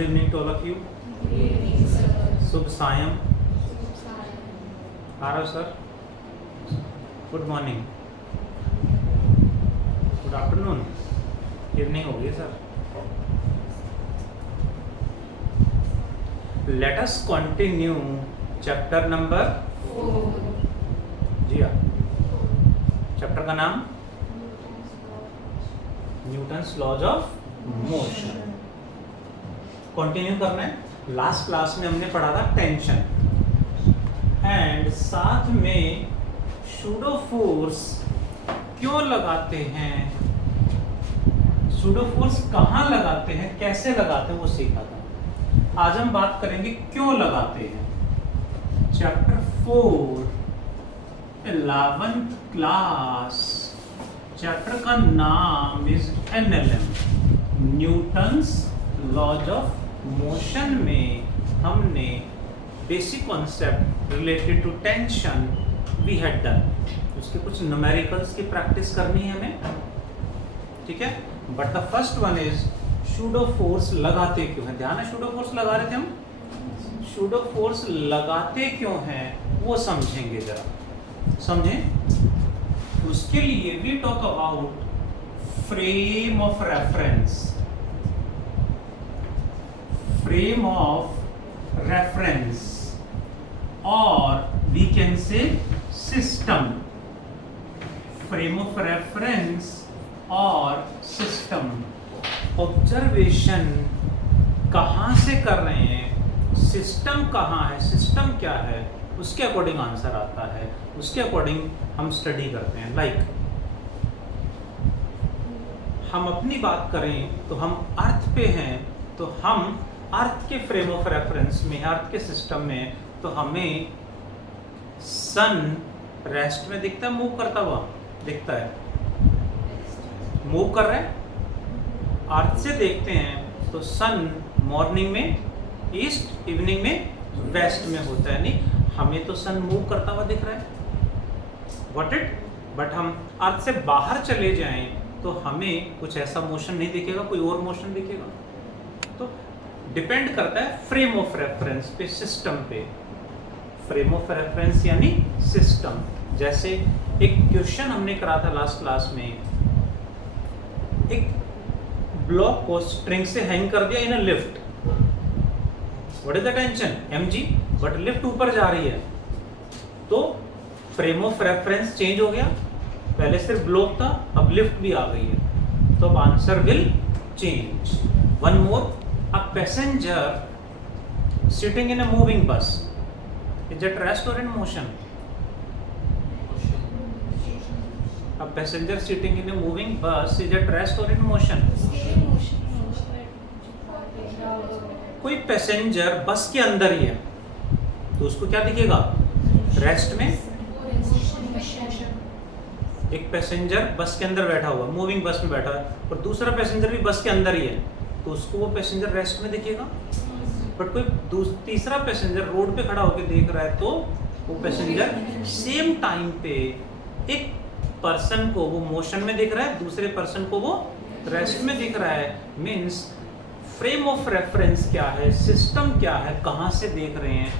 Good evening to all of you. Good evening, sir. Shubh Sayam. Arav sir. Good morning. Good afternoon. Evening हो गई sir. Let us continue chapter number 4. जी हाँ. Chapter का नाम Newton's laws of motion. Continue करना है. Last class में हमने पढ़ा था टेंशन एंड साथ में सूडो फोर्स क्यों लगाते हैं, सूडो फोर्स कहाँ लगाते हैं, कैसे लगाते हैं, वो सीखा था. आज हम बात करेंगे क्यों लगाते हैं. Chapter 4 11th class. चैप्टर का नाम is NLM, Newton's laws of motion में हमने basic concept related to tension we had done. उसके कुछ न्यूमेरिकल्स की प्रैक्टिस करनी है हमें, ठीक है. But the first one is pseudo force लगाते क्यों हैं. ध्यान है, सूडो फोर्स लगा रहे थे हम. सूडो फोर्स लगाते क्यों हैं वो समझेंगे, जरा समझें. उसके लिए we talk about frame of reference. Frame of reference और we can say system. Frame of reference और सिस्टम. ऑब्जर्वेशन कहाँ से कर रहे हैं, सिस्टम कहाँ है, सिस्टम क्या है, उसके अकॉर्डिंग आंसर आता है. उसके अकॉर्डिंग हम स्टडी करते हैं. लाइक हम अपनी बात करें तो हम अर्थ पे हैं, तो हम अर्थ के फ्रेम ऑफ रेफरेंस में, अर्थ के सिस्टम में, तो हमें सन रेस्ट में दिखता है, मूव करता हुआ दिखता है. मूव कर रहे हैं. अर्थ से देखते हैं तो सन मॉर्निंग में ईस्ट, इवनिंग में वेस्ट में होता है. नहीं, हमें तो सन मूव करता हुआ दिख रहा है. Got it? बट हम अर्थ से बाहर चले जाएं तो हमें कुछ ऐसा मोशन नहीं दिखेगा, कोई और मोशन दिखेगा. तो डिपेंड करता है फ्रेम ऑफ रेफरेंस पे, सिस्टम पे. फ्रेम ऑफ रेफरेंस यानी सिस्टम. जैसे एक क्वेश्चन हमने करा था लास्ट क्लास में. एक ब्लॉक को स्ट्रिंग से हैंग कर दिया in a lift. What is the tension, mg, but lift ऊपर जा रही है, तो फ्रेम ऑफ रेफरेंस चेंज हो गया. पहले सिर्फ ब्लॉक था, अब लिफ्ट भी आ गई है, तो अब answer will change. One more, a passenger sitting in a moving bus, is it rest or in motion? A passenger sitting in a moving bus, is it rest or in motion? कोई passenger बस के अंदर ही है तो उसको क्या दिखेगा, rest में. एक पैसेंजर बस के अंदर बैठा हुआ, मूविंग बस में बैठा है, और दूसरा पैसेंजर भी बस के अंदर ही है, तो उसको वो पैसेंजर रेस्ट में दिखेगा. बट कोई तीसरा पैसेंजर रोड पे खड़ा होकर देख रहा है तो वो पैसेंजर सेम टाइम पे एक पर्सन को वो मोशन में दिख रहा है, दूसरे पर्सन को वो रेस्ट में दिख रहा है. मीन्स फ्रेम ऑफ रेफरेंस क्या है, सिस्टम क्या है, कहाँ से देख रहे हैं,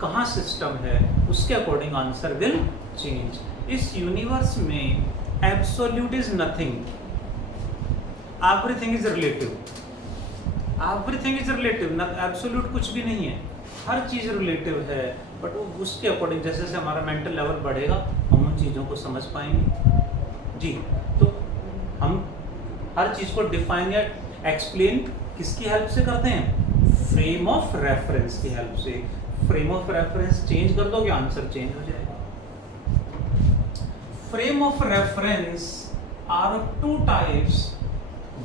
कहाँ सिस्टम है, उसके अकॉर्डिंग आंसर विल चेंज. इस यूनिवर्स में absolute is nothing, everything is relative. Everything is relative, absolute कुछ भी नहीं है, हर चीज रिलेटिव है. बट वो उसके अकॉर्डिंग जैसे जैसे हमारा मेंटल लेवल बढ़ेगा हम उन चीज़ों को समझ पाएंगे. जी, तो हम हर चीज़ को डिफाइन या एक्सप्लेन किसकी हेल्प से करते हैं, फ्रेम ऑफ रेफरेंस की हेल्प से. फ्रेम ऑफ रेफरेंस चेंज कर दोगे आंसर चेंज हो जाएगा. Frame of reference are two types.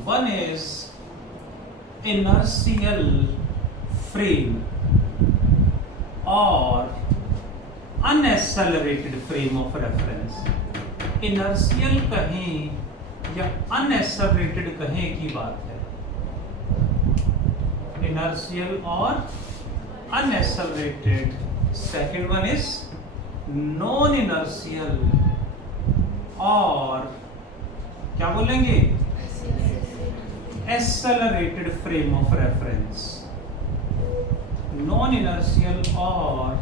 One is inertial frame और unaccelerated frame of reference. Inertial कहें या अनएक्सेलरेटेड कहें की बात है. इनर्शियल और unaccelerated. Second one is non inertial और क्या बोलेंगे, accelerated frame of reference. Non inertial और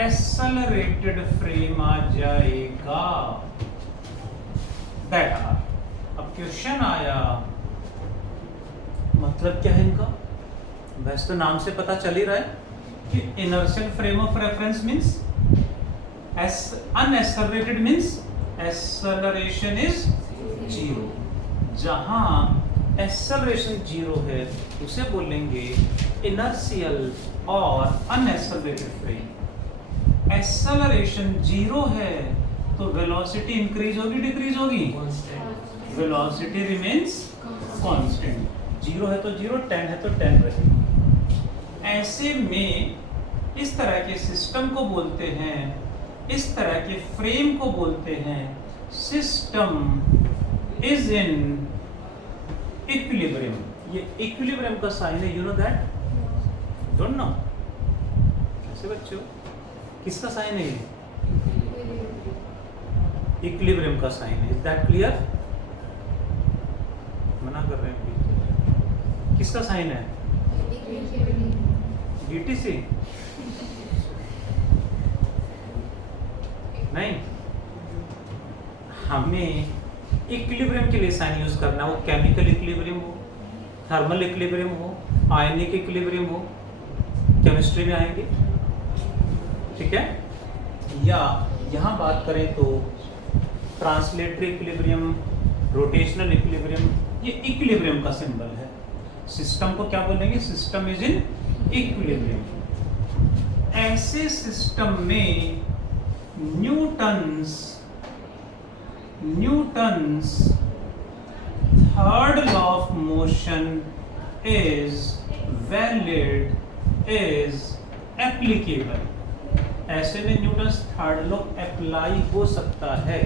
एक्सेलरेटेड फ्रेम आ जाएगा। That are. अब क्वेश्चन आया, मतलब क्या है इनका? वैसे तो नाम से पता चल ही रहा है कि inertial frame of reference means unaccelerated means acceleration is zero. जहां एक्सेलरेशन जीरो है उसे बोलेंगे इनर्शियल और अनएक्सेलरेटेड फ्रेम। एक्सेलरेशन जीरो है तो वेलोसिटी इंक्रीज होगी डिक्रीज होगी? Velocity remains constant. जीरो है तो जीरो, 10 है तो 10 रहेगी। ऐसे में इस तरह के सिस्टम को बोलते हैं, इस तरह के फ्रेम को बोलते हैं सिस्टम इज इन इक्विलिब्रियम। ये इक्विलिब्रियम का साइन है, you know that? Don't know? कैसे बच्चों, किसका साइन है ये? इक्विलिब्रियम का साइन है। Is that clear? मना कर रहे हैं। किसका साइन है? DTC? नहीं, हमें इक्विलिब्रियम के लिए साइन यूज करना हो, केमिकल इक्विलिब्रियम हो, थर्मल इक्विलिब्रियम हो, आयनिक इक्विलिब्रियम हो, केमिस्ट्री में आएंगे, ठीक है? या यहाँ बात करें तो ट्रांसलेटरी इक्विलिब्रियम, रोटेशनल इक्विलिब्रियम, ये इक्विलिब्रियम का सिंबल है। सिस्टम को क्या बोलेंगे? System is in equilibrium. ऐसे सिस्टम में Newton's third law of motion is valid, is applicable. ऐसे में न्यूटन्स थर्ड लॉ अप्लाई हो सकता है।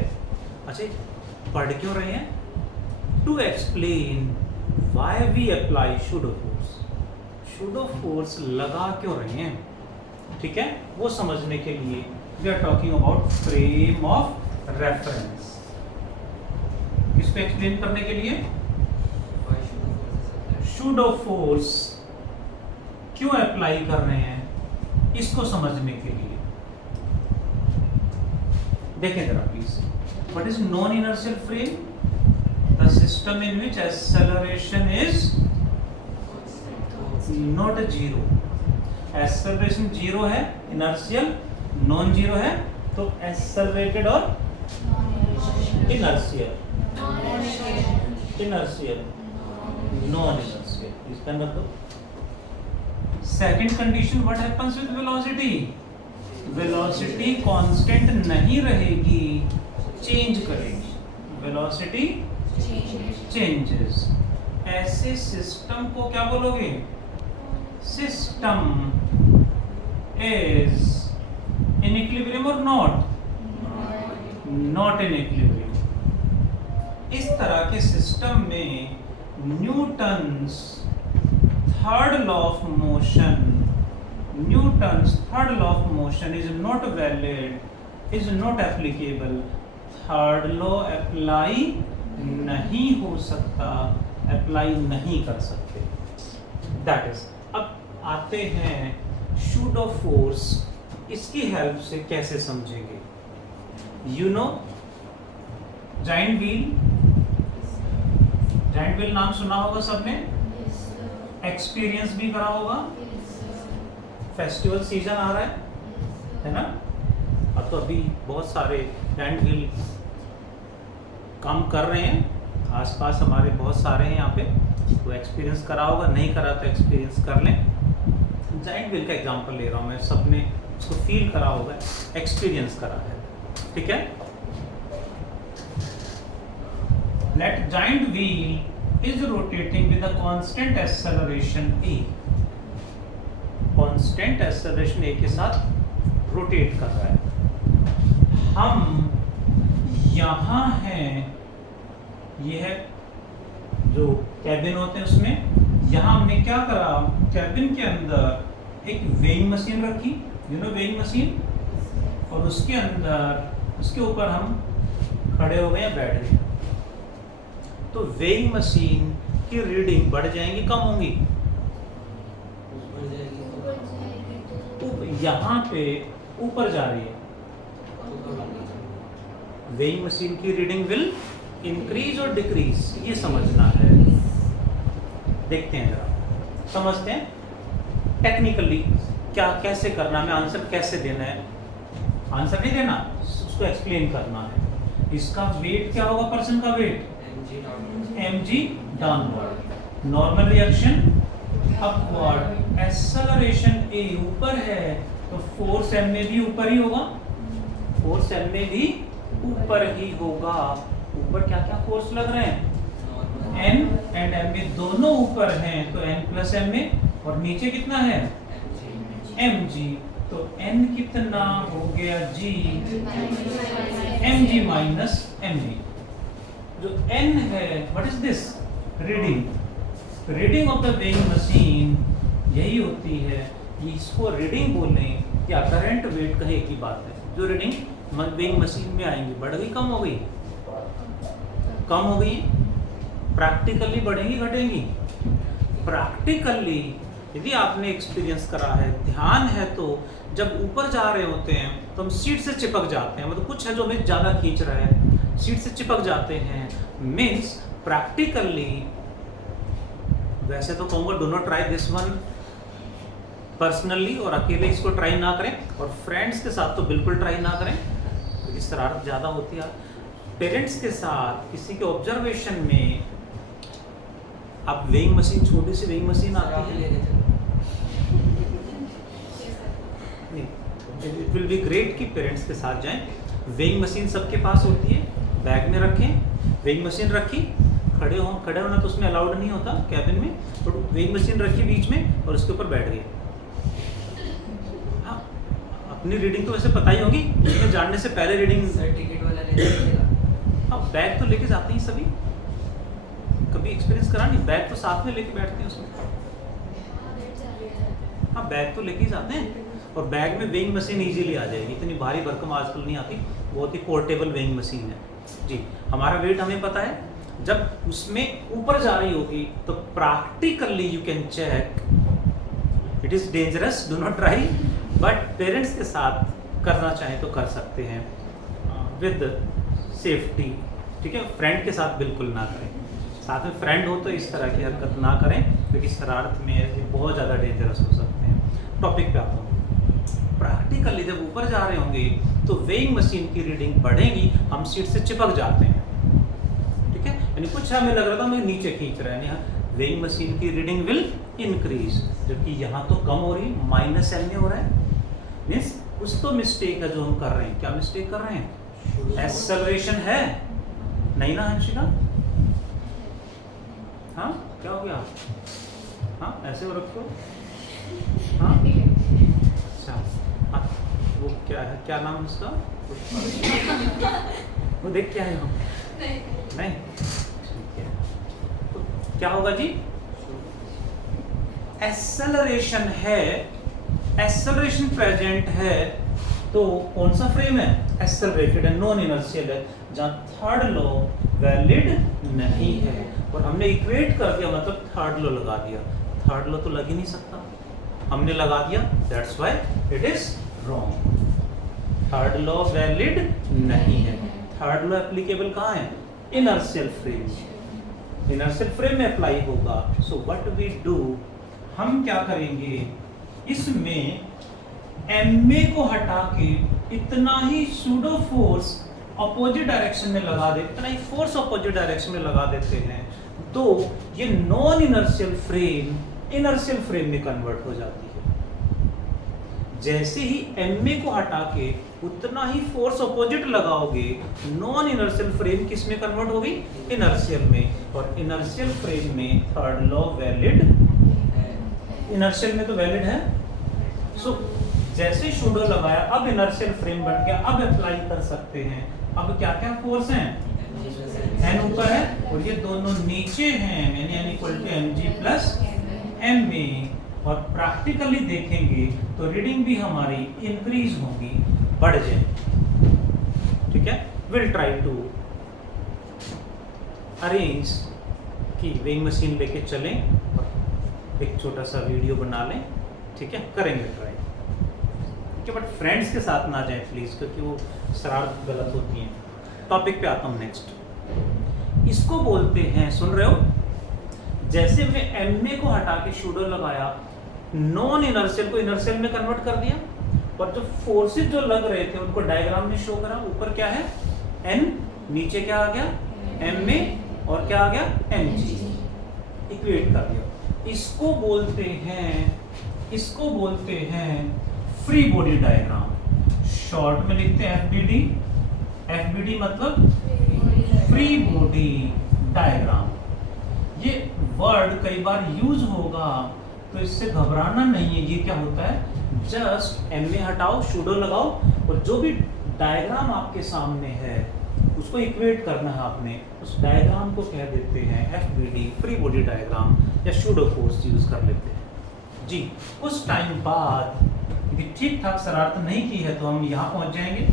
अच्छा, पढ़ क्यों रहे हैं? To explain why we apply pseudo force. Pseudo force लगा क्यों रहे हैं, ठीक है? वो समझने के लिए we are talking about frame of reference. किसको एक्सप्लेन करने के लिए? शूडो फोर्स क्यों अप्लाई कर रहे हैं, इसको समझने के लिए। देखें जरा please, what is non inertial frame? The system in which acceleration is not zero. Acceleration zero है, इनर्शियल नॉन जीरो है, तो एक्सेलरेटेड और इनर्शियल, इनर्शियल नॉन इनर्शियल। इसका मतलब second condition, what happens with velocity? Velocity constant नहीं रहेगी, change करेगी। Velocity changes. ऐसे सिस्टम को क्या बोलोगे? सिस्टम इज इन इक्विलिब्रियम और नॉट? Not in equilibrium. इस तरह के सिस्टम में Newton's third law of motion is not valid, is not applicable. Third law apply नहीं हो सकता, अप्लाई नहीं कर सकते। That is. अब आते हैं शूडो फोर्स, इसकी हेल्प से कैसे समझेंगे? You know giant wheel, giant wheel नाम सुना होगा सबने, एक्सपीरियंस भी करा होगा। फेस्टिवल सीजन आ रहा है ना? अब तो अभी बहुत सारे जाइंट व्हील काम कर रहे हैं, आसपास हमारे बहुत सारे हैं यहाँ पे। तो एक्सपीरियंस करा होगा, नहीं करा तो एक्सपीरियंस कर लें। जाइंट व्हील का एग्जांपल ले रहा हूँ मैं, सबने उसको फील करा होगा, एक्सपीरियंस करा है, ठीक है? Let giant wheel is rotating with a constant acceleration a. Constant acceleration a के साथ रोटेट कर रहा है। हम यहाँ हैं, ये है जो कैबिन होते हैं उसमें। यहाँ हमने क्या करा? कैबिन के अंदर एक वेइंग मशीन रखी, यू नो वेइंग मशीन, और उसके अंदर उसके ऊपर हम खड़े हो गए या बैठ गए। तो वेइंग मशीन की रीडिंग बढ़ जाएंगी, कम होंगी? यहाँ पे ऊपर जा रही है, वेइंग मशीन की रीडिंग विल इंक्रीज और डिक्रीज, ये समझना है। देखते हैं जरा, समझते हैं टेक्निकली क्या कैसे करना है, आंसर कैसे देना है। आंसर नहीं देना, उसको एक्सप्लेन करना है। इसका वेट क्या होगा, पर्सन का weight mg downward, normal reaction upward, acceleration a ऊपर है तो फोर्स m में भी ऊपर ही होगा, फोर्स m में भी ऊपर ही होगा। ऊपर क्या क्या फोर्स लग रहे हैं, n एंड m में दोनों ऊपर हैं तो n प्लस m में, और नीचे कितना है mg, तो n कितना हो गया g, mg माइनस mg। जो n है, what is this, reading of the weighing machine, यही होती है। इसको रीडिंग बोलें या करंट वेट कहे एक ही बात है। जो रीडिंग वेइंग मशीन में आएंगी, बढ़ गई कम हो गई, कम हो गई, प्रैक्टिकली बढ़ेंगी घटेंगी। प्रैक्टिकली यदि आपने एक्सपीरियंस करा है, ध्यान है, तो जब ऊपर जा रहे होते हैं तो हम सीट से चिपक जाते हैं, मतलब कुछ है जो हमें ज़्यादा खींच रहा है, सीट से चिपक जाते हैं। मीन्स प्रैक्टिकली, वैसे तो कहूँगा do not try this one personally, और अकेले इसको ट्राई ना करें, और फ्रेंड्स के साथ तो बिल्कुल ट्राई ना करें क्योंकि शरारत ज़्यादा होती है। पेरेंट्स के साथ किसी के ऑब्जर्वेशन में, आप वेइंग मशीन, छोटी सी वेइंग मशीन आती है, इट विल बी ग्रेट कि पेरेंट्स के साथ जाएं। वेइंग मशीन सबके पास होती है, बैग में रखें, वेइंग मशीन रखी, खड़े होना तो उसमें अलाउड नहीं होता कैबिन में, तो वेइंग मशीन रखी बीच में और उसके ऊपर बैठ गए। हाँ, अपनी रीडिंग तो वैसे पता ही होगी, लेकिन जानने से पहले रीडिंग, टिकट वाला ले, हाँ बैग तो लेके जाते हैं सभी, कभी एक्सपीरियंस करा नहीं, बैग तो साथ में लेके बैठते हैं उसमें। हाँ बैग तो लेके ही जाते हैं, और बैग में वेइंग मशीन इजीली आ जाएगी, इतनी भारी भरकम आजकल नहीं आती, बहुत ही पोर्टेबल वेइंग मशीन है जी। हमारा वेट हमें पता है, जब उसमें ऊपर जा रही होगी तो practically you can check, it is dangerous, do not try, but parents के साथ करना चाहें तो कर सकते हैं विद सेफ्टी, ठीक है। फ्रेंड के साथ बिल्कुल ना करें, साथ में फ्रेंड हो तो इस तरह की हरकत ना करें, क्योंकि शरारत में ये बहुत ज़्यादा डेंजरस हो सकते हैं। टॉपिक पे आता हूँ। प्रैक्टिकली जब ऊपर जा रहे होंगे तो वेइंग मशीन की रीडिंग बढ़ेगी, हम सीट से चिपक जाते हैं, ठीक है। यानी कुछ हमें लग रहा था हमें नीचे खींच रहा है, यहाँ वेइंग मशीन की रीडिंग विल इंक्रीज, जबकि यहाँ तो कम हो रही, माइनस एम में हो रहा है। मीन्स कुछ तो मिस्टेक है जो हम कर रहे हैं। क्या मिस्टेक कर रहे हैं, एक्सेलरेशन है नहीं ना हंशिका? हाँ क्या हो गया, हाँ ऐसे हो रखो, हाँ अच्छा, हाँ वो क्या है, क्या नाम उसका, वो देख क्या है हम नहीं, ठीक है। तो क्या होगा जी, एक्सेलरेशन है, एक्सेलरेशन प्रेजेंट है, तो कौन सा फ्रेम है, एक्सेलरेटेड है, नॉन इनर्शियल है, जहां थर्ड लॉ वैलिड नहीं है। और हमने इक्वेट कर दिया, मतलब थर्ड लॉ लगा दिया, थर्ड लॉ तो लग ही नहीं सकता, हमने लगा दिया, that's why it is wrong. Third law valid नहीं है। थर्ड लॉ एप्लीकेबल कहाँ है, इनर्शियल फ्रेम, इनर्शियल फ्रेम में अप्लाई होगा। सो व्हाट वी डू, हम क्या करेंगे, इसमें एमए को हटा के इतना ही सूडो फोर्स अपोजिट डायरेक्शन में लगा दे, इतना ही फोर्स अपोजिट डायरेक्शन में लगा देते हैं, तो ये non inertial frame inertial frame में कन्वर्ट हो जाती है। जैसे ही एमए को हटा के उतना ही फोर्स अपोजिट लगाओगे, नॉन इनर्शियल फ्रेम किस में कन्वर्ट होगी, इनर्शियल में। और इनर्शियल फ्रेम में थर्ड लॉ वैलिड, इनर्शियल में तो वैलिड है। सो जैसे ही शूडो लगाया, अब इनर्शियल फ्रेम बन गया, अब अप्लाई कर सकते हैं। अब क्या क्या फोर्स हैं, एन ऊपर है और ये दोनों नीचे हैं, यानी n equal to m g plus m a. और प्रैक्टिकली देखेंगे तो रीडिंग भी हमारी इंक्रीज होगी, बढ़ जाए, ठीक है। विल ट्राई टू अरेंज कि वेइंग मशीन लेके चलें और एक छोटा सा वीडियो बना लें, ठीक है, करेंगे ट्राई। है, बट फ्रेंड्स के साथ ना जाए प्लीज, क्योंकि वो शरारत गलत होती है। टॉपिक पे आता हूँ नेक्स्ट। इसको बोलते हैं, सुन रहे हो, जैसे मैं एमए को हटा के शूडो लगाया, नॉन इनर्शियल को इनर्शियल में कन्वर्ट कर दिया, और जो फोर्सेस जो लग रहे थे उनको डायग्राम में शो करा। ऊपर क्या है एन, नीचे क्या आ गया एमए, और क्या आ गया एमजी, इक्वेट कर दिया। इसको बोलते हैं फ्री बॉडी डायग्राम। शॉर्ट में लिखते हैं एफबीडी। एफबीडी मतलब फ्री बॉडी डायग्राम। ये वर्ड कई बार यूज होगा, तो इससे घबराना नहीं है। ये क्या होता है, जस्ट एमए हटाओ, शूडो लगाओ, और जो भी डायग्राम आपके सामने है उसको इक्वेट करना है आपने। उस डायग्राम को कह देते हैं एफबीडी, फ्री बॉडी डायग्राम, या शूडो फोर्स यूज कर लेते हैं जी। उस टाइम बाद यदि ठीक ठाक शरारत नहीं की है तो हम यहाँ पहुंच जाएंगे,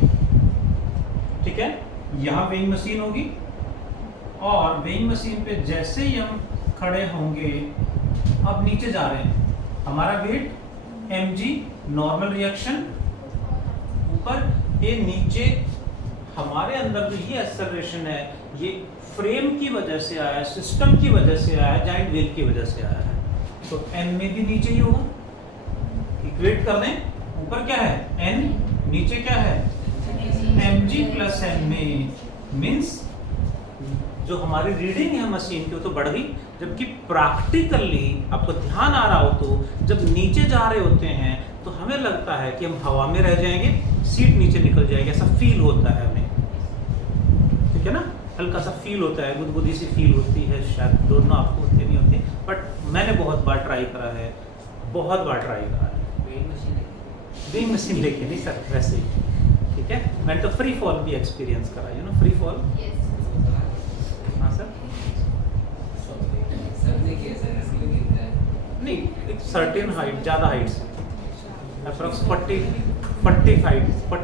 ठीक है। यहाँ वेइंग मशीन होगी, और वेइंग मशीन पे जैसे ही हम खड़े होंगे, अब नीचे जा रहे हैं, हमारा वेट mg, नॉर्मल रिएक्शन ऊपर, ये नीचे। हमारे अंदर जो ये एक्सेलरेशन है, ये फ्रेम की वजह से आया है, सिस्टम की वजह से आया है, जाइंट व्हील की वजह से आया है। तो m में भी नीचे ही होगा, इक्वेट कर दें। ऊपर क्या है n, नीचे क्या है mg प्लस ma, मीन्स जो हमारी रीडिंग है मशीन की वो तो बढ़ गई, जबकि प्रैक्टिकली आपको ध्यान आ रहा हो तो जब नीचे जा रहे होते हैं तो हमें लगता है कि हम हवा में रह जाएंगे, सीट नीचे निकल जाएगी, ऐसा फील होता है हमें, ठीक है ना। हल्का सा फील होता है, गुदगुदी सी फील होती है, शायद दोनों आपको होती नहीं होती, बट मैंने बहुत बार ट्राई करा है, बहुत बार ट्राई करा है। वेइंग मशीन लेके नहीं सर, वैसे ही, ठीक है। मैंने तो फ्री फॉल भी एक्सपीरियंस करा, यू नो फ्री फॉल। हाँ सर, नहीं एक सर्टेन हाइट, ज़्यादा हाइट से, अप्रॉक्स 40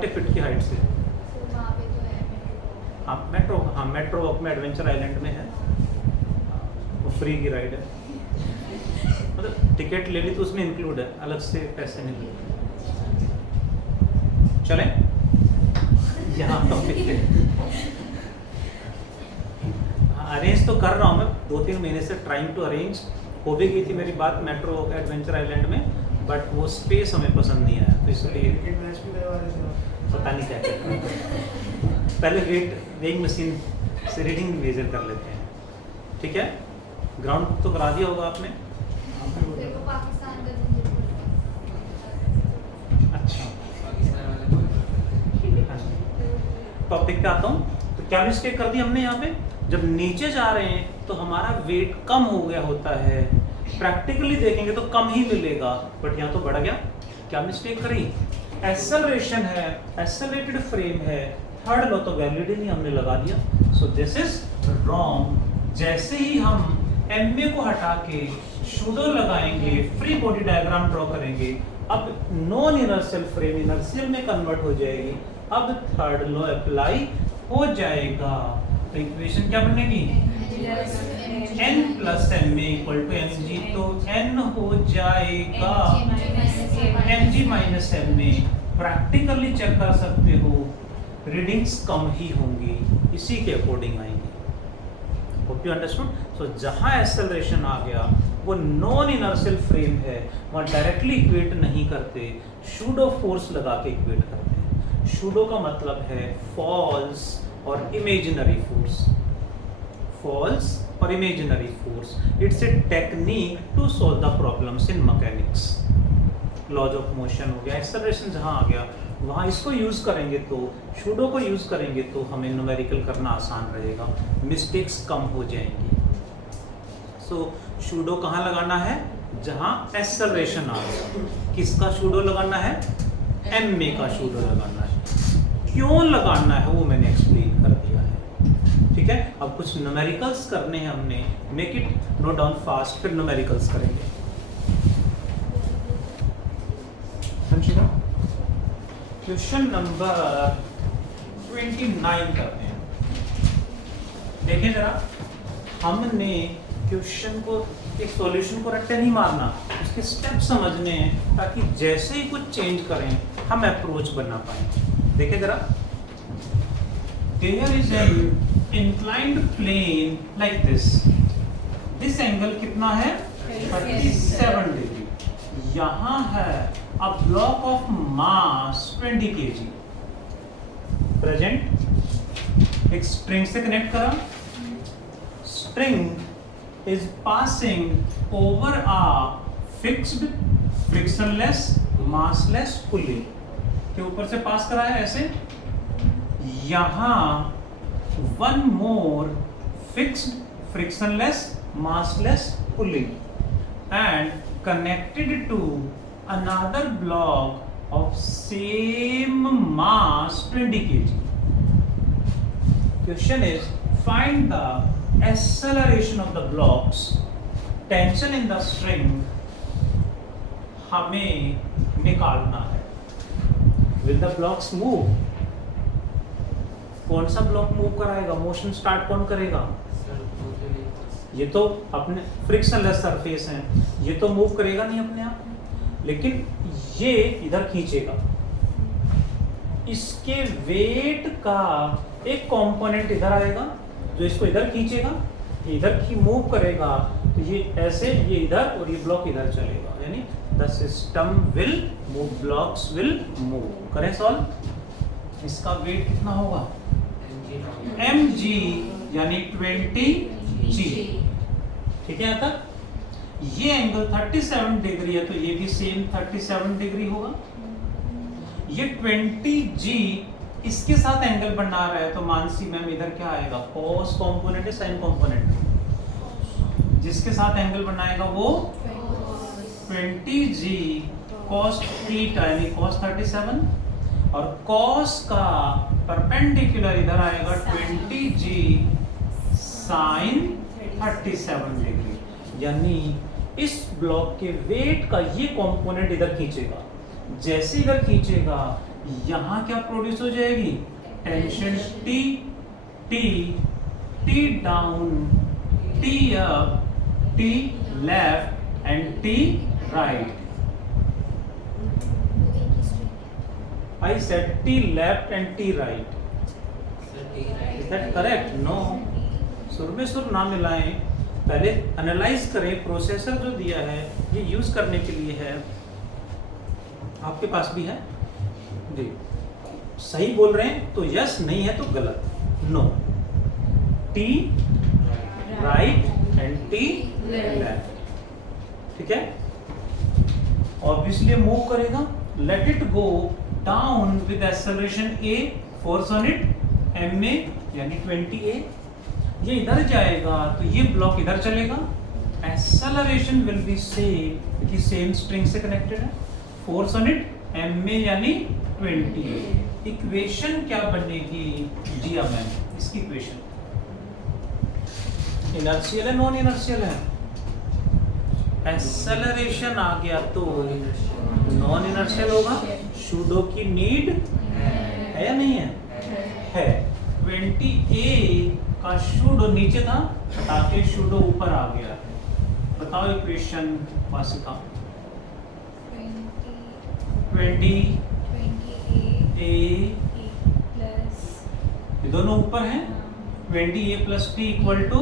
फीट की हाइट से। हाँ मेट्रो, हाँ मेट्रो वॉक में एडवेंचर आइलैंड में है, वो फ्री की राइड है, मतलब टिकट ले ली तो उसमें इंक्लूड है, अलग से पैसे नहीं लिए। चलें यहाँ टॉपिक पे। अरेंज तो कर रहा हूँ मैं, 2-3 महीने से ट्राइंग टू अरेंज। हो भी गई थी मेरी बात मेट्रो वॉक एडवेंचर आइलैंड में, बट वो स्पेस हमें पसंद नहीं आया, तो इसलिए पता नहीं क्या कहते। पहले वेइंग मशीन से रीडिंग मेजर कर लेते हैं, ठीक है। ग्राउंड तो करा दिया होगा आपने। अच्छा, टॉपिक पे आता हूँ। तो क्या मिस्टेक कर दी हमने यहाँ पे, जब नीचे जा रहे हैं तो हमारा वेट कम हो गया होता है, प्रैक्टिकली देखेंगे तो कम ही मिलेगा, बट यहाँ तो बढ़ गया। क्या मिस्टेक करी, एक्सेलरेशन है, एक्सेलरेटेड फ्रेम है, थर्ड लॉ तो वैलिड ही नहीं, हमने लगा दिया, सो दिस इज रॉन्ग। जैसे ही हम एमए को हटा के शूडो लगाएंगे, फ्री बॉडी डायग्राम ड्रॉ करेंगे, अब नॉन इनर्शियल फ्रेम इनर्शियल में कन्वर्ट हो जाएगी, अब थर्ड लॉ अप्लाई हो जाएगा। तो इक्वेशन क्या बनेगी, n plus m equal to mg, तो n हो जाएगा mg minus m. Practically check कर सकते हो, रीडिंग्स कम ही होंगी, इसी के अकॉर्डिंग आएंगी। Hope you understood. सो जहां एक्सेलरेशन आ गया वो नॉन इनर्शियल फ्रेम है, वहां डायरेक्टली इक्वेट नहीं करते, शूडो फोर्स लगा के इक्वेट करते हैं। शूडो का मतलब है फॉल्स और इमेजिनरी फोर्स, फॉल्स और imaginary force. It's a technique to solve the problems in mechanics. Laws of motion हो गया, एक्सेलरेशन जहां आ गया वहां इसको यूज करेंगे, तो शूडो को यूज करेंगे तो हमें न्यूमेरिकल करना आसान रहेगा, मिस्टेक्स कम हो जाएंगी। सो शूडो कहाँ लगाना है, जहां एक्सेलरेशन आ गया। किसका शूडो लगाना है, एमए का शूडो लगाना है। क्यों लगाना है वो मैंने एक्सप्लेन कर दिया है, ठीक है। अब कुछ न्यूमेरिकल्स करने हैं हमने, make it note down fast, फिर न्यूमेरिकल्स करेंगे। क्वेश्चन नंबर 29 करते हैं। देखिए जरा, हमने क्वेश्चन को, एक सॉल्यूशन को रट्टे नहीं मारना, उसके स्टेप समझने हैं, ताकि जैसे ही कुछ चेंज करें हम अप्रोच बना पाए। देखिए जरा, there is an inclined plane like this, this angle कितना है 37 डिग्री। यहां है a block of mass 20 kg present, एक स्ट्रिंग से कनेक्ट करा, string is passing over a fixed frictionless massless pulley के ऊपर से पास करा है ऐसे। यहां one more fixed frictionless massless pulley and connected to another block of same mass 20 kg. Question is, find the acceleration of the blocks, tension in the string हमें निकालना है। Will the blocks move? कौन सा block move कराएगा, motion start कौन करेगा? ये तो अपने फ्रिक्शनलेस सरफेस है, ये तो मूव करेगा नहीं अपने आप, लेकिन ये इधर खींचेगा। इसके वेट का एक कंपोनेंट इधर आएगा जो इसको इधर खींचेगा, ये इधर की मूव करेगा, तो ये ऐसे, ये इधर और ये ब्लॉक इधर चलेगा, यानी the system will move, blocks will move. करें सॉल्व। इसका वेट कितना होगा mg यानी 20g। ठीक है, यहाँ तक ये एंगल 37 डिग्री है तो ये भी सेम 37 डिग्री होगा। ये 20g इसके साथ एंगल बना रहा है तो मानसी मैम इधर क्या आएगा, कॉस कंपोनेंट है साइन कंपोनेंट, जिसके साथ एंगल बनाएगा वो 20g cos थीटा यानी cos 37, और cos का परपेंडिकुलर इधर आएगा 20g sin 37 डिग्री, यानी इस ब्लॉक के वेट का ये कंपोनेंट इधर खींचेगा। जैसे इधर खींचेगा यहां क्या प्रोड्यूस हो जाएगी, tension T, T, T down, T up, T left and T right. I said T left and T right. Is that correct? No. सुर में सुर ना मिलाएं, पहले एनालाइज करें। प्रोसेसर जो दिया है ये यूज करने के लिए है, आपके पास भी है जी। सही बोल रहे हैं तो यस, नहीं है तो गलत, no. T right and T left, ठीक है। ऑब्वियसली मूव करेगा, let it go down with acceleration a, force on it ma यानी 20a। ये इधर जाएगा तो ये ब्लॉक इधर चलेगा, एक्सेलरेशन विल बी सेम क्योंकि सेम स्ट्रिंग से कनेक्टेड है, फोर्स ऑन इट ma यानी 20a। इक्वेशन क्या बनेगी जी मैम, इसकी इक्वेशन इनर्शियल है नॉन इनर्शियल है, एक्सेलरेशन आ गया तो नॉन इनर्शियल होगा। शूडो की नीड है या नहीं है? 20a का शूडो नीचे था, ताकि शूडो ऊपर आ गया। बताओ इक्वेशन वासिका। 20a ये दोनों ऊपर हैं, 20a plus t equal to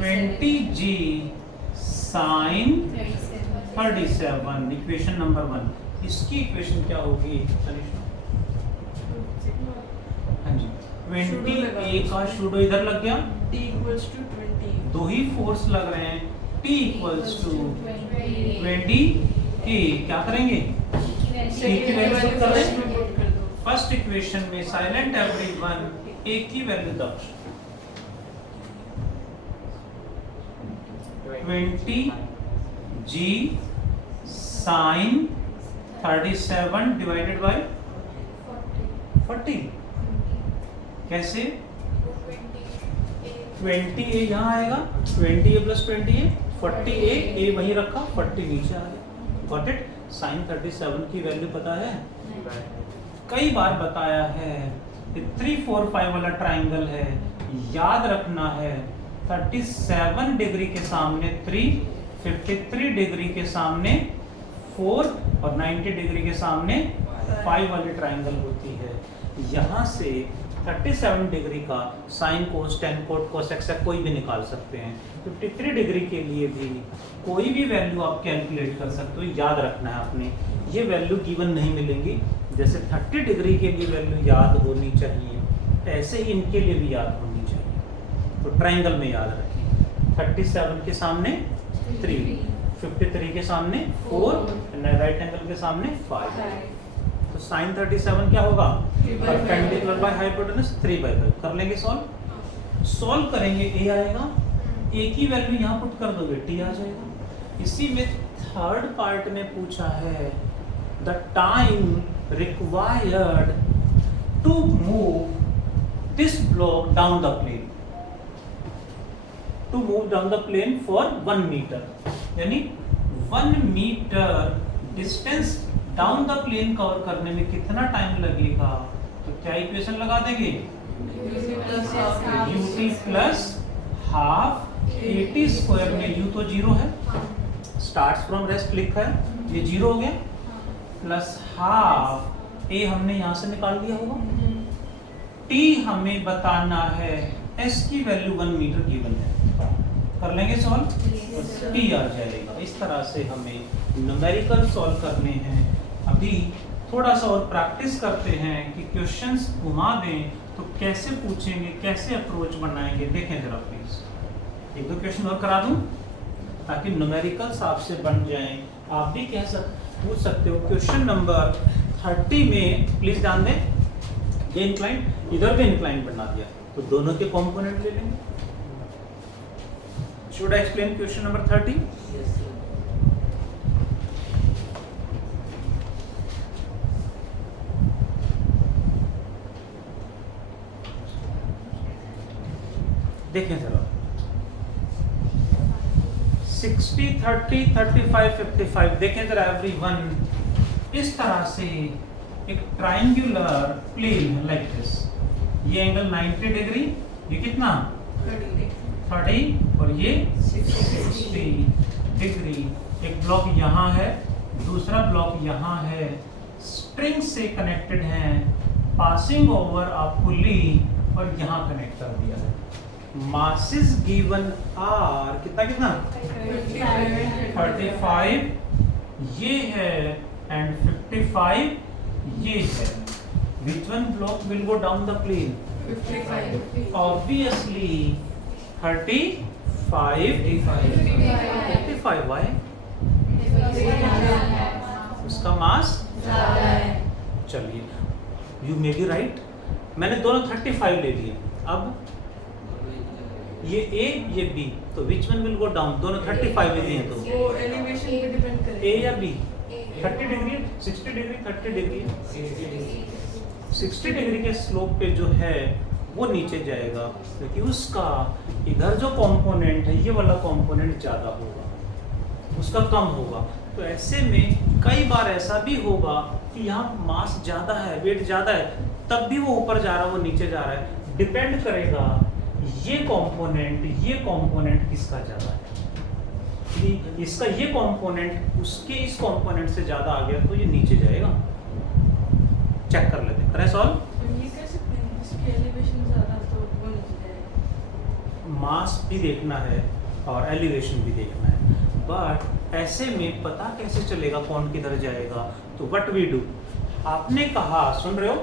20g sine 37, equation number 1। इसकी इक्वेशन क्या होगी तनिष्का? हाँ जी, 20a का शूडो इधर लग गया, T equals to 20, दो ही फोर्स लग रहे हैं, t इक्वल्स टू 20a। क्या करेंगे, t की वैल्यू पुट कर दें। फर्स्ट इक्वेशन में साइलेंट एवरीवन, a की value Daksh 20g sin 37 divided by 40। कैसे, 20a यहाँ आएगा, 20a plus 20a, 40a, a वहीं रखा, 40 नीचे आ गया। Got it. sin 37 की वैल्यू पता है, कई बार बताया है। 3 4 5 वाला ट्राइंगल है, याद रखना है। 37 डिग्री के सामने 3, 53 डिग्री के सामने 4 और 90 डिग्री के सामने 5 वाली ट्राइंगल होती है। यहाँ से 37 डिग्री का साइन कोस टेन कोट कोस एक्सेक कोई भी निकाल सकते हैं। 53 डिग्री के लिए भी कोई भी वैल्यू आप कैलकुलेट कर सकते हो। याद रखना है आपने, ये वैल्यू गिवन नहीं मिलेंगी। जैसे 30 डिग्री के लिए वैल्यू याद होनी चाहिए, ऐसे ही इनके लिए भी याद होनी चाहिए। तो ट्राइंगल में याद रखिए, 37 के सामने 3, 53 के सामने 4, राइट एंगल के सामने 5। तो साइन 37 क्या होगा? Perpendicular by hypotenuse 3/5। कर लेंगे सॉल्व करेंगे, ए आएगा, ए की वैल्यू यहाँ पुट कर दोगे, टी आ जाएगा। इसी में थर्ड पार्ट में पूछा है the time required to move this block down the plane, to move down the plane for 1 metre, यानी 1 metre distance down the plane cover करने में कितना टाइम लगेगा? तो क्या इक्वेशन लगा देंगे? ut प्लस हाफ 80 स्क्वायर में u तो 0 है, स्टार्ट्स फ्रॉम रेस्ट लिखा है, ये 0 हो गया, प्लस हाफ a हमने यहां से निकाल दिया होगा, t हमें बताना है, s की वैल्यू 1 मीटर गिवन है। कर लेंगे सॉल्व, t आ जाएगा। इस तरह से हमें न्यूमेरिकल सॉल्व करने हैं। अभी थोड़ा सा और प्रैक्टिस करते हैं कि क्वेश्चंस घुमा दें तो कैसे पूछेंगे, कैसे अप्रोच बनाएंगे। देखें जरा प्लीज, 1-2 क्वेश्चन और करा दूं ताकि न्यूमेरिकल्स आपसे बन जाएं। आप भी पूछ सकते हो। क्वेश्चन नंबर 30 में प्लीज ध्यान दें, ये इंक्लाइन इधर भी इंक्लाइन बना दिया, तो दोनों के कॉम्पोनेंट ले लेंगे। Should I explain question number 30? देखें जरा, 60, 30, 35, 55 देखें जरा एवरीवन। इस तरह से एक ट्रायंगुलर प्लेन लाइक दिस, ये एंगल 90 डिग्री, ये कितना 30 और ये 60 डिग्री। एक ब्लॉक यहाँ है, दूसरा ब्लॉक यहाँ है, स्ट्रिंग से कनेक्टेड हैं, पासिंग ओवर अ पुली और यहाँ कनेक्ट कर दिया है। masses given are कितना 35 ये है and 55 ये है। Which one block will go down the plane? 55. Obviously 35 why? उसका मास चलिए, you may be right, मैंने दोनों 35 ले लिए। अब ये A ये B, तो which one will go down? दोनों 35 ले लिए तो वो एलिवेशन पे डिपेंड करेगा। A या B? 30 degree, 60 degree, 30 degree, 60 degree के स्लोप पे जो है वो नीचे जाएगा, क्योंकि उसका इधर जो कंपोनेंट है ये वाला कंपोनेंट ज्यादा होगा, उसका कम होगा। तो ऐसे में कई बार ऐसा भी होगा कि यहाँ मास ज्यादा है, वेट ज्यादा है, तब भी वो ऊपर जा रहा है, वो नीचे जा रहा है। डिपेंड करेगा ये कंपोनेंट किसका ज्यादा है। इसका ये कंपोनेंट उसके इस कंपोनेंट से ज्यादा आ गया तो ये नीचे जाएगा। चेक कर लेते हैं, करें सॉल्व। ये कैसे इसकी एलिवेशन ज्यादा तो वो नीचे जाएगा। मास भी देखना है और एलिवेशन भी देखना है, बट ऐसे में पता कैसे चलेगा कौन किधर जाएगा? तो व्हाट वी डू, आपने कहा, सुन रहे हो,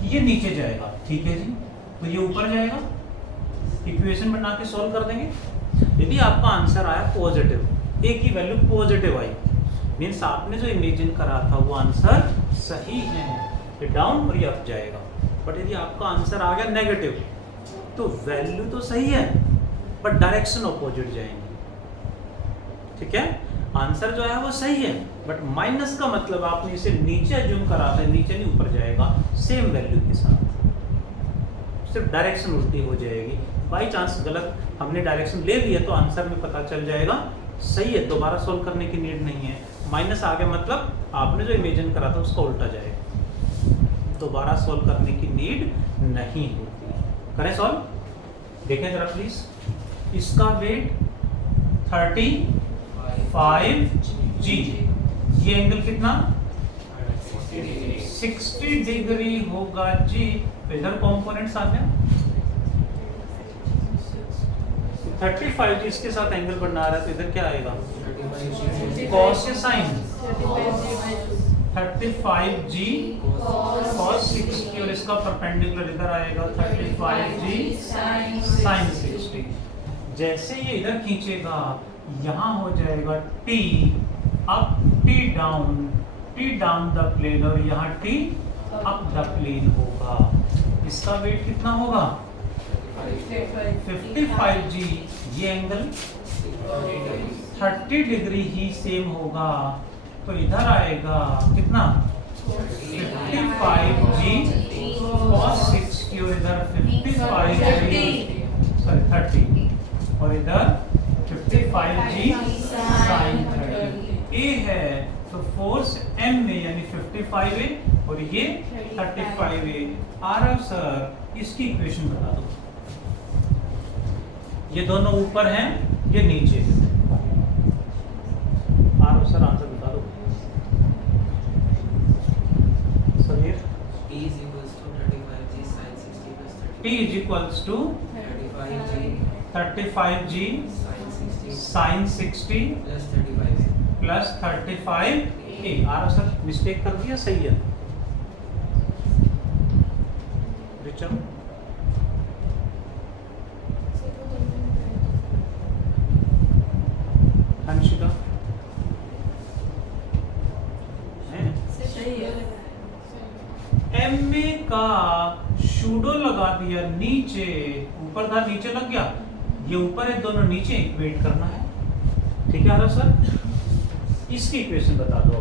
कि ये नीचे जाएगा, ठीक है जी, तो ये ऊपर जाएगा। इक्वेशन बना के सॉल्व कर देंगे। यदि आपका आंसर आया पॉजिटिव, ए की वैल्यू पॉजिटिव आई, मीन्स आपने जो इमेजिन करा था वो आंसर सही है, ये डाउन और ये अप जाएगा। बट यदि आपका आंसर आ गया नेगेटिव, तो वैल्यू तो सही है बट डायरेक्शन ऑपोजिट जाएंगे, ठीक है। आंसर जो है वो सही है बट माइनस का मतलब आपने इसे नीचे अज्यूम करा था, नीचे नहीं ऊपर जाएगा सेम वैल्यू के साथ, सिर्फ डायरेक्शन उल्टी हो जाएगी। बाई चांस गलत हमने डायरेक्शन ले लिया तो आंसर में पता चल जाएगा सही है, दोबारा सोल्व करने की नीड नहीं है। माइनस आ गया मतलब आपने जो इमेजिन करा था उसका उल्टा जाएगा, दोबारा सोल्व करने की नीड नहीं होती। करें सॉल्व, देखें जरा प्लीज। इसका वेट 35G, ये एंगल कितना 60 डिग्री होगा जी। तो इधर कॉम्पोनेंट्स आ गया 35 जी, इसके साथ एंगल बना रहा है तो इधर क्या आएगा cos या sin 35G cos 60 और इसका परपेंडिकुलर इधर आएगा 35G sin 60। जैसे ये इधर खींचेगा यहाँ हो जाएगा T up T down the plane और यहाँ T अप द प्लेन होगा। इसका वेट कितना होगा 55G। ये एंगल 30 डिग्री ही सेम होगा तो इधर आएगा कितना 55G cos 60 और इधर 55G सॉरी 30 और इधर 55G sin 30। A है तो फोर्स M में यानी 55A और ये 35A। आरव सर इसकी इक्वेशन बता दो। ये दोनों ऊपर हैं, ये नीचे है। आरव सर आंसर बता दो। Sameer T is equals to 35G sin 60 plus 30. T is equals to 35G sin 60 sin 60 plus 35. Plus 35A। Aarav sir mistake कर दिया, सही है। रिचम हंशिका सही है। MA का शूडो लगा दिया नीचे, ऊपर था नीचे लग गया, ये ऊपर है दोनों नीचे, इक्वेट करना है। ठीक है आरव सर, इसकी इक्वेशन बता दो।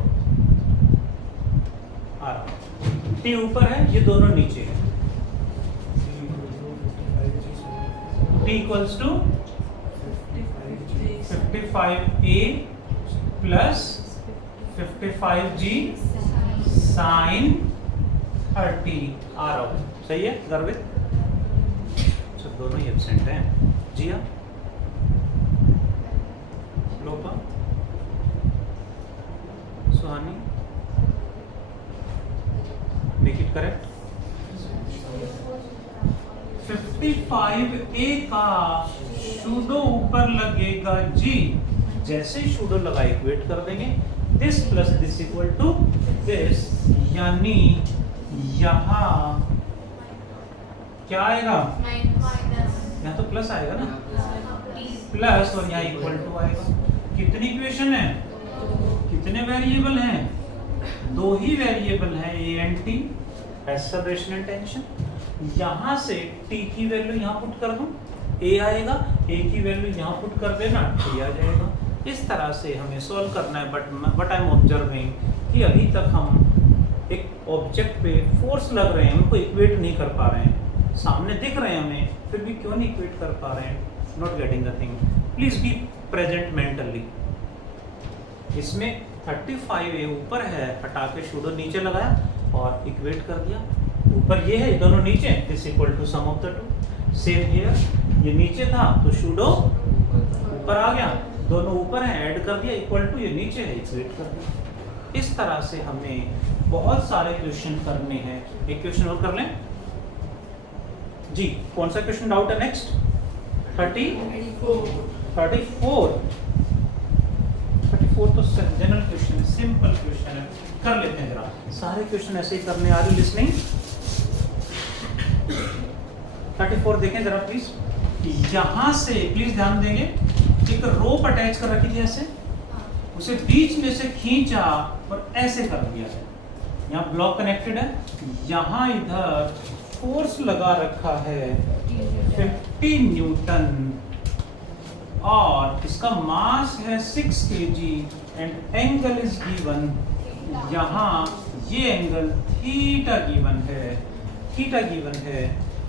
T ऊपर है, ये दोनों नीचे है। T equals to 55A plus 55G sine 30 Aarav. सही है गर्वित? अच्छा दोनों ही एब्सेंट हैं। जी हाँ लोपा सुहानी मेक इट करेक्ट। 55A का शूडो ऊपर लगेगा जी, जैसे शूडो लगा इक्वेट कर देंगे this plus this equal to this, यानी यहाँ क्या आएगा यहाँ तो प्लस आएगा ना, प्लस और यहाँ इक्वल टू आएगा। कितनी इक्वेशन है, कितने वेरिएबल हैं, दो ही वेरिएबल हैं A and T, acceleration and tension. यहाँ से T की वैल्यू यहाँ पुट कर दूं, A आएगा, A की वैल्यू यहाँ पुट कर देना, T आ जाएगा। इस तरह से हमें सॉल्व करना है। बट आई एम ऑब्जर्विंग कि अभी तक हम एक ऑब्जेक्ट पे फोर्स लग रहे हैं, उनको इक्वेट नहीं कर पा रहे हैं। सामने दिख रहे हैं हमें, फिर भी क्यों नहीं इक्वेट कर पा रहे हैं? Not getting the thing. Please be present mentally. इसमें 35A ऊपर है, हटा के शूडो नीचे लगाया और इक्वेट कर दिया। ऊपर ये है, दोनों नीचे, this equal to sum of the two. Same here, ये नीचे था तो शूडो ऊपर आ गया, दोनों ऊपर हैं, ऐड कर दिया, इक्वल टू ये नीचे है, इक्वेट कर दिया। इस तरह से हमें बहुत सारे क्वेश्चन करने हैं। एक क्वेश्चन और कर लें जी। कौन सा क्वेश्चन डाउट है नेक्स्ट? 34 तो जनरल क्वेश्चन है, सिंपल क्वेश्चन है, कर लेते हैं जरा। सारे क्वेश्चन ऐसे ही करने आ रही लिसनिंग। 34 देखें जरा प्लीज। यहाँ से प्लीज ध्यान देंगे, एक रोप अटैच कर रखी थी ऐसे, उसे बीच में से खींचा और ऐसे कर दिया है। यहाँ ब्लॉक कनेक्टेड है, यहाँ इधर फोर्स लगा रखा है 50 न्यूटन और इसका मास है 6 kg and angle is given. यहाँ ये एंगल थीटा गिवन है, थीटा गिवन है।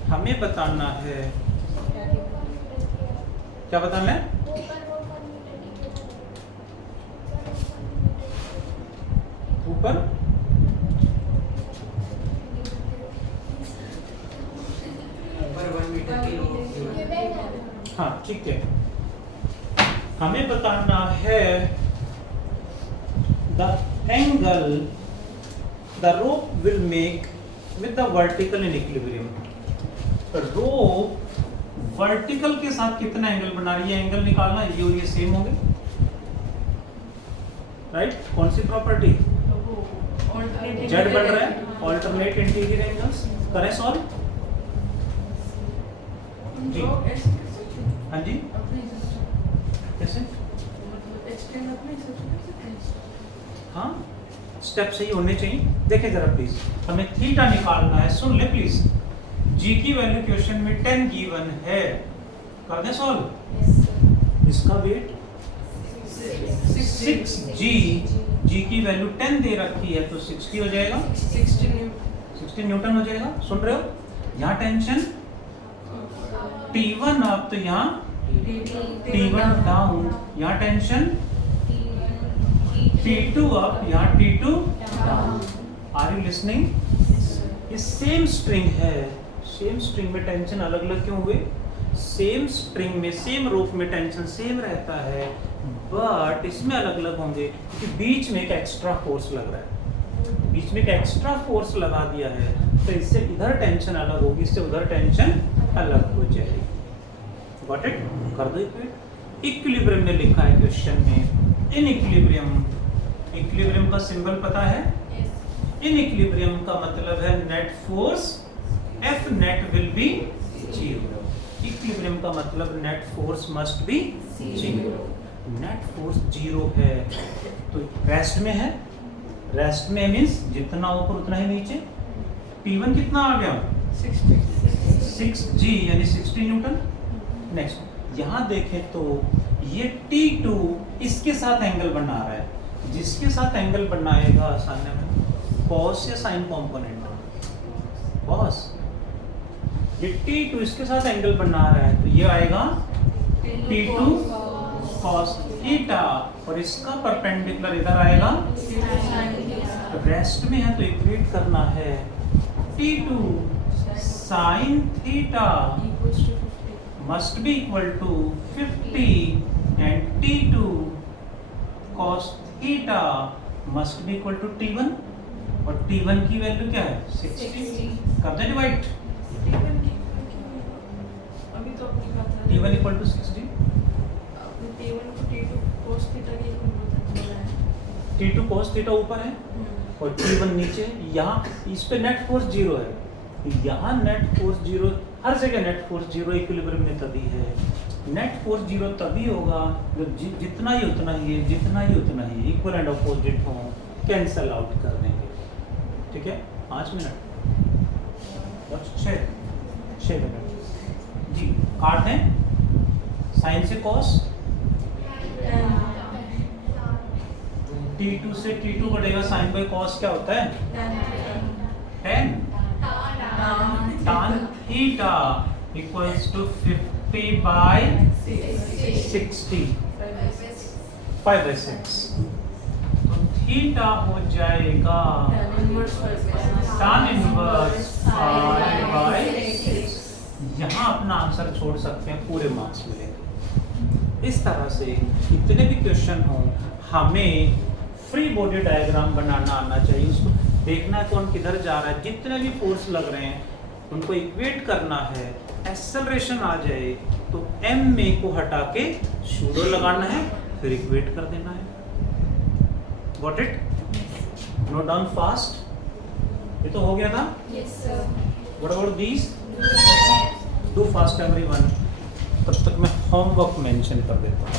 हमें बताना है, क्या बताना है? ऊपर ऊपर 1 मीटर की हाँ ठीक है। हमें बताना है the angle the rope will make with the vertical in equilibrium. rope vertical के साथ कितना एंगल बना रही है, एंगल निकालना, ये और ये सेम होंगे, राइट? कौन सी प्रॉपर्टी? जेड बढ़ रहा है, ऑल्टरनेट इंटीरियर एंगल्स, करें सॉल्व जी। हाँ जी, कैसे? हाँ, स्टेप सही होने चाहिए। देखें जरा प्लीज, हमें थीटा निकालना है, सुन ले प्लीज। जी की वैल्यू क्वेश्चन में 10 गिवन है, कर दें सॉल्व। इसका वेट 6g, जी की वैल्यू 10 दे रखी है तो 60 हो जाएगा, 60 न्यूटन हो जाएगा। सुन रहे हो? यहाँ टेंशन T1 अप तो यहाँ T1 डाउन, यहाँ टेंशन T2 अप, यहाँ T2 down. Are you listening? ये सेम स्ट्रिंग है, सेम स्ट्रिंग में टेंशन अलग अलग क्यों हुए? सेम स्ट्रिंग में, सेम रोप में टेंशन सेम रहता है, बट इसमें अलग अलग होंगे क्योंकि बीच में एक एक्स्ट्रा फोर्स लग रहा है। बीच में एक एक्स्ट्रा फोर्स लगा दिया है तो इससे इधर टेंशन अलग होगी, इससे उधर टेंशन अलग हो जाएगी। Got it? कर दो इक्वेट। इक्विलिब्रियम में लिखा है क्वेश्चन में, इन इक्विलिब्रियम, इक्विलिब्रियम का सिंबल पता है? इन इक्विलिब्रियम का मतलब है net force F net will be 0। Equilibrium का मतलब net force must be 0। Net force 0 है तो रेस्ट में है, रेस्ट में मीन्स जितना ऊपर उतना ही नीचे। T1 कितना आ गया? 6g यानी 60 न्यूटन। नेक्स्ट यहाँ देखें तो ये T2 इसके साथ एंगल बना रहा है, जिसके साथ एंगल बनाएगा आसानी में कॉस या साइन कॉम्पोनेंट? कॉस। ये T2 इसके साथ एंगल बना रहा है तो ये आएगा T2 cos थीटा और इसका परपेंडिकुलर इधर आएगा, रेस्ट में है तो इक्वेट करना है। T2 sin theta must be equal to 50 and T2 cos theta must be equal to T1 और T1 की वैल्यू क्या है? 60। कर दें डिवाइड। अभी तो अपनी बात है। T1 equal to 60। अपने T1 को T2 cos थीटा के इक्वल बोला है। T2 cos थीटा ऊपर है और T1 नीचे। यहाँ इस पे नेट फोर्स 0 है, यहाँ नेट फोर्स 0, हर जगह नेट फोर्स 0 इक्विलिब्रियम में तभी है। नेट फोर्स 0 तभी होगा जब जितना ही उतना ही है, जितना ही उतना ही इक्वल एंड अपोजिट हो, कैंसल आउट कर देंगे। ठीक है, 5 मिनट, 6 मिनट जी। काट दें, साइन से कॉस, T2 से T2 बढ़ेगा, साइन बाई कॉस क्या होता है? 10 tan theta equals to 50 by 60, 5/6। तो थीटा हो जाएगा tan इनवर्स 5/6। यहाँ अपना आंसर छोड़ सकते हैं, पूरे मार्क्स मिलेंगे। इस तरह से इतने भी क्वेश्चन हो, हमें फ्री बॉडी डायग्राम बनाना आना चाहिए, उसको देखना है कौन किधर जा रहा है, जितने भी फोर्स लग रहे हैं उनको इक्वेट करना है। एक्सेलरेशन आ जाए तो m में को हटा के शूडो लगाना है, फिर इक्वेट कर देना है। Got it? Note down fast. ये तो हो गया था। What about these? Do fast everyone. तब तक मैं होमवर्क मेंशन कर देता हूँ।